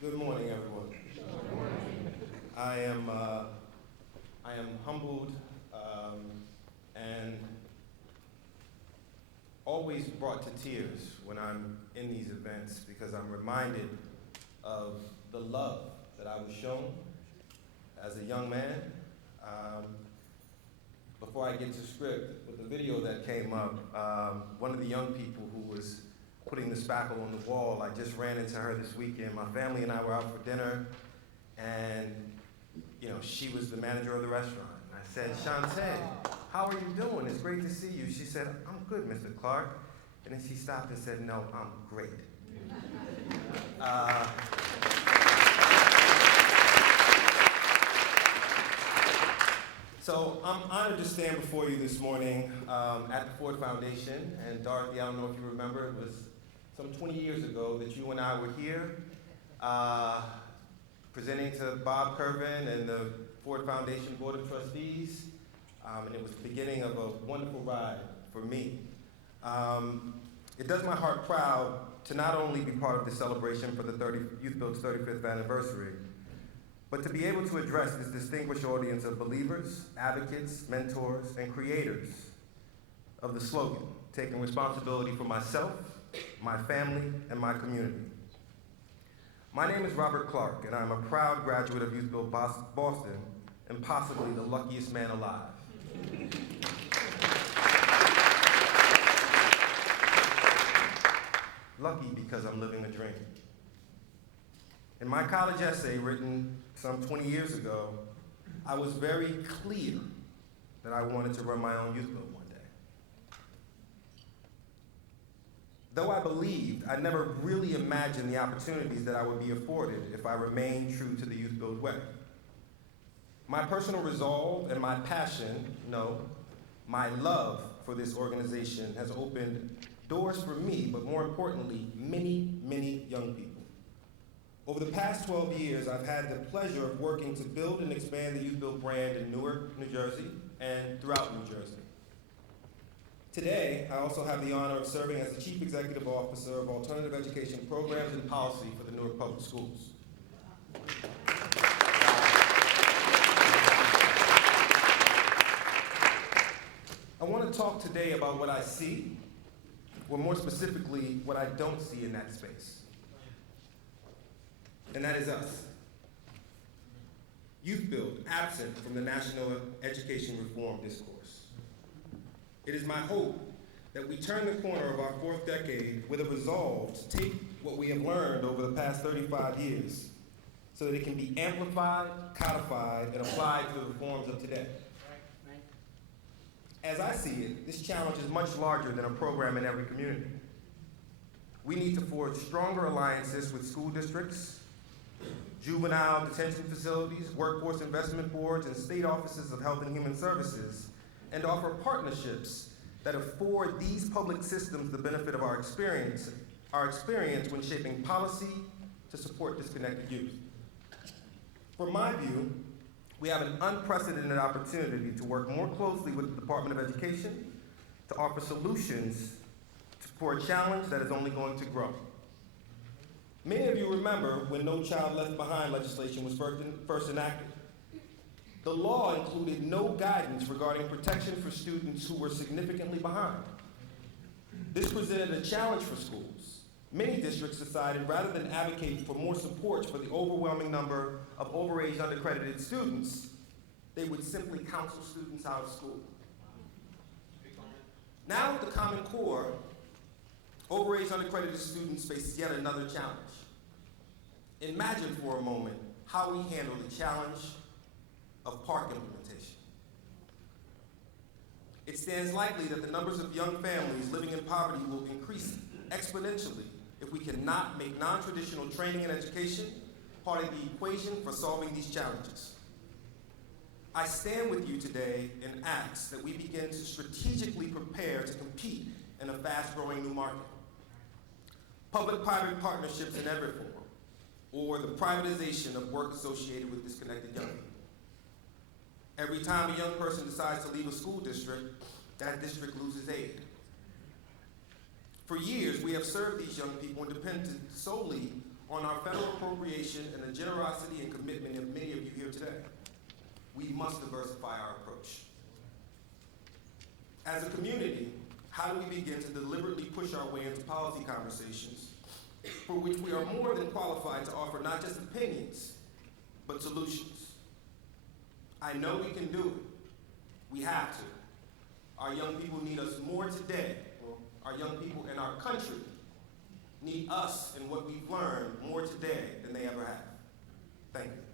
Good morning, everyone. Good morning. I am humbled and always brought to tears when I'm in these events because I'm reminded of the love that I was shown as a young man. Before I get to script, with the video that came up, one of the young people who was putting the spackle on the wall, I just ran into her this weekend. My family and I were out for dinner, and she was the manager of the restaurant. And I said, Shantae, how are you doing? It's great to see you. She said, I'm good, Mr. Clark. And then she stopped and said, no, I'm great. So I'm honored to stand before you this morning at the Ford Foundation. And Dorothy, I don't know if you remember, it was some 20 years ago that you and I were here presenting to Bob Kervin and the Ford Foundation Board of Trustees. And it was the beginning of a wonderful ride for me. It does my heart proud to not only be part of the celebration for the YouthBuild's 35th anniversary, but to be able to address this distinguished audience of believers, advocates, mentors, and creators of the slogan, taking responsibility for myself, my family, and my community. My name is Robert Clark, and I'm a proud graduate of YouthBuild Boston, and possibly the luckiest man alive. Lucky because I'm living a dream. In my college essay written some 20 years ago, I was very clear that I wanted to run my own youth build one day. Though I believed, I never really imagined the opportunities that I would be afforded if I remained true to the youth build way. My personal resolve and my passion, no, my love for this organization has opened doors for me, but more importantly, many, many young people. Over the past 12 years, I've had the pleasure of working to build and expand the YouthBuild brand in Newark, New Jersey, and throughout New Jersey. Today, I also have the honor of serving as the Chief Executive Officer of Alternative Education Programs and Policy for the Newark Public Schools. I want to talk today about what I see, or more specifically, what I don't see in that space. And that is us. YouthBuild, absent from the national education reform discourse. It is my hope that we turn the corner of our fourth decade with a resolve to take what we have learned over the past 35 years so that it can be amplified, codified, and applied to the reforms of today. As I see it, this challenge is much larger than a program in every community. We need to forge stronger alliances with school districts, juvenile detention facilities, workforce investment boards, and state offices of health and human services, and offer partnerships that afford these public systems the benefit of our experience when shaping policy to support disconnected youth. From my view, we have an unprecedented opportunity to work more closely with the Department of Education to offer solutions for a challenge that is only going to grow. Many of you remember when No Child Left Behind legislation was first enacted. The law included no guidance regarding protection for students who were significantly behind. This presented a challenge for schools. Many districts decided rather than advocate for more support for the overwhelming number of overage undercredited students, they would simply counsel students out of school. Now with the Common Core, overage undercredited students face yet another challenge. Imagine for a moment how we handle the challenge of park implementation. It stands likely that the numbers of young families living in poverty will increase exponentially if we cannot make non-traditional training and education part of the equation for solving these challenges. I stand with you today and ask that we begin to strategically prepare to compete in a fast-growing new market. Public-private partnerships in every form, or the privatization of work associated with disconnected young people. Every time a young person decides to leave a school district, that district loses aid. For years, we have served these young people and depended solely on our federal appropriation and the generosity and commitment of many of you here today. We must diversify our approach. As a community, how do we begin to deliberately push our way into policy conversations for which we are more than qualified to offer not just opinions, but solutions? I know we can do it. We have to. Our young people need us more today. Our young people in our country need us and what we've learned more today than they ever have. Thank you.